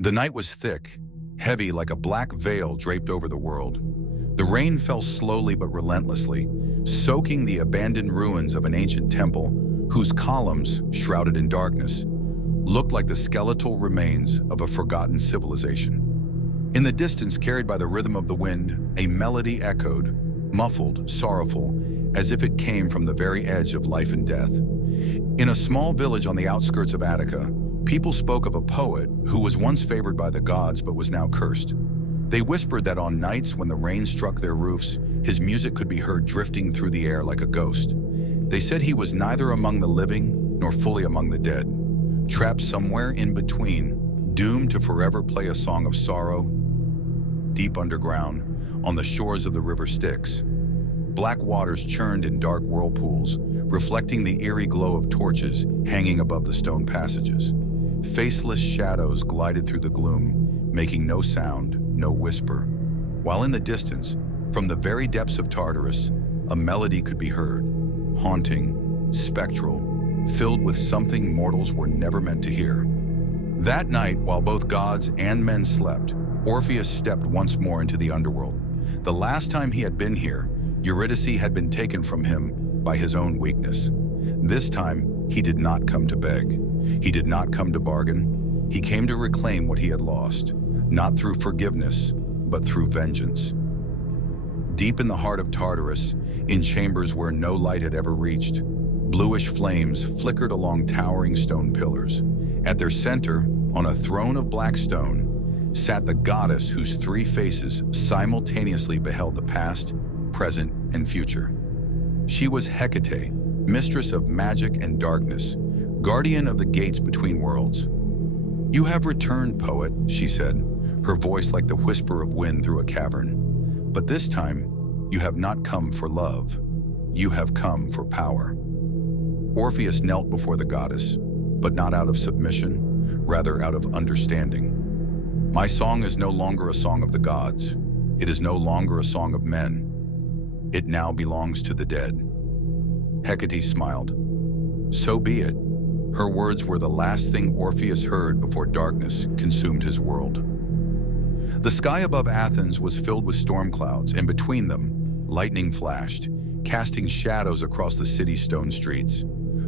The night was thick, heavy like a black veil draped over the world. The rain fell slowly but relentlessly, soaking the abandoned ruins of an ancient temple whose columns, shrouded in darkness, looked like the skeletal remains of a forgotten civilization. In the distance, carried by the rhythm of the wind, a melody echoed, muffled, sorrowful, as if it came from the very edge of life and death. In a small village on the outskirts of Attica, people spoke of a poet who was once favored by the gods but was now cursed. They whispered that on nights when the rain struck their roofs, his music could be heard drifting through the air like a ghost. They said he was neither among the living nor fully among the dead, trapped somewhere in between, doomed to forever play a song of sorrow deep underground on the shores of the river Styx. Black waters churned in dark whirlpools, reflecting the eerie glow of torches hanging above the stone passages. Faceless shadows glided through the gloom, making no sound, no whisper. While in the distance, from the very depths of Tartarus, a melody could be heard, haunting, spectral, filled with something mortals were never meant to hear. That night, while both gods and men slept, Orpheus stepped once more into the underworld. The last time he had been here, Eurydice had been taken from him by his own weakness. This time, he did not come to beg. He did not come to bargain. He came to reclaim what he had lost, not through forgiveness, but through vengeance. Deep in the heart of Tartarus, in chambers where no light had ever reached, bluish flames flickered along towering stone pillars. At their center, on a throne of black stone, sat the goddess whose three faces simultaneously beheld the past, present, and future. She was Hecate, mistress of magic and darkness, guardian of the gates between worlds. "You have returned, poet," she said, her voice like the whisper of wind through a cavern. "But this time, you have not come for love. You have come for power." Orpheus knelt before the goddess, but not out of submission, rather out of understanding. "My song is no longer a song of the gods. It is no longer a song of men. It now belongs to the dead." Hecate smiled. So be it. Her words were the last thing Orpheus heard before darkness consumed his world. The sky above Athens was filled with storm clouds, and between them, lightning flashed, casting shadows across the city's stone streets.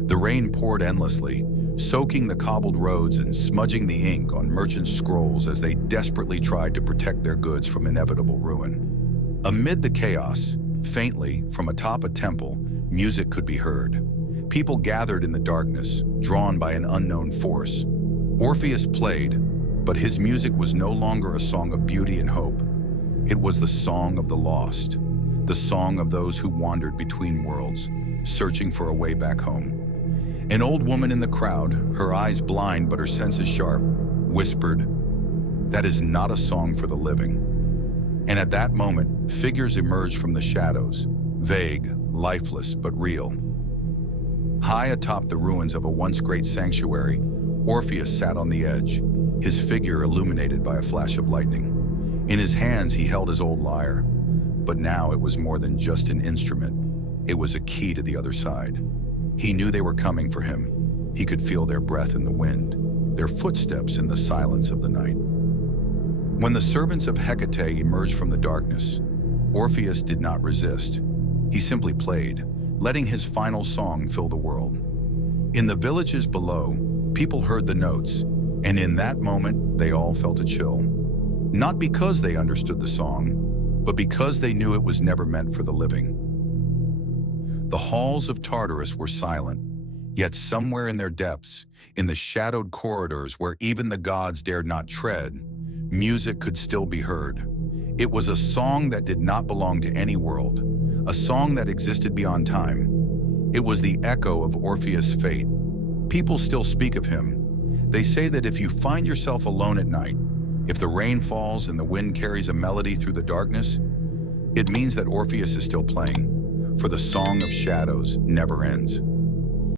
The rain poured endlessly, soaking the cobbled roads and smudging the ink on merchants' scrolls as they desperately tried to protect their goods from inevitable ruin. Amid the chaos, faintly, from atop a temple, music could be heard. People gathered in the darkness, drawn by an unknown force. Orpheus played, but his music was no longer a song of beauty and hope. It was the song of the lost, the song of those who wandered between worlds, searching for a way back home. An old woman in the crowd, her eyes blind but her senses sharp, whispered, "That is not a song for the living." And at that moment, figures emerged from the shadows, vague, lifeless, but real. High atop the ruins of a once great sanctuary, Orpheus sat on the edge, his figure illuminated by a flash of lightning. In his hands, he held his old lyre, but now it was more than just an instrument. It was a key to the other side. He knew they were coming for him. He could feel their breath in the wind, their footsteps in the silence of the night. When the servants of Hecate emerged from the darkness, Orpheus did not resist. He simply played, letting his final song fill the world. In the villages below, people heard the notes, and in that moment, they all felt a chill. Not because they understood the song, but because they knew it was never meant for the living. The halls of Tartarus were silent, yet somewhere in their depths, in the shadowed corridors where even the gods dared not tread, music could still be heard. It was a song that did not belong to any world, a song that existed beyond time. It was the echo of Orpheus' fate. People still speak of him. They say that if you find yourself alone at night, if the rain falls and the wind carries a melody through the darkness, it means that Orpheus is still playing, for the song of shadows never ends.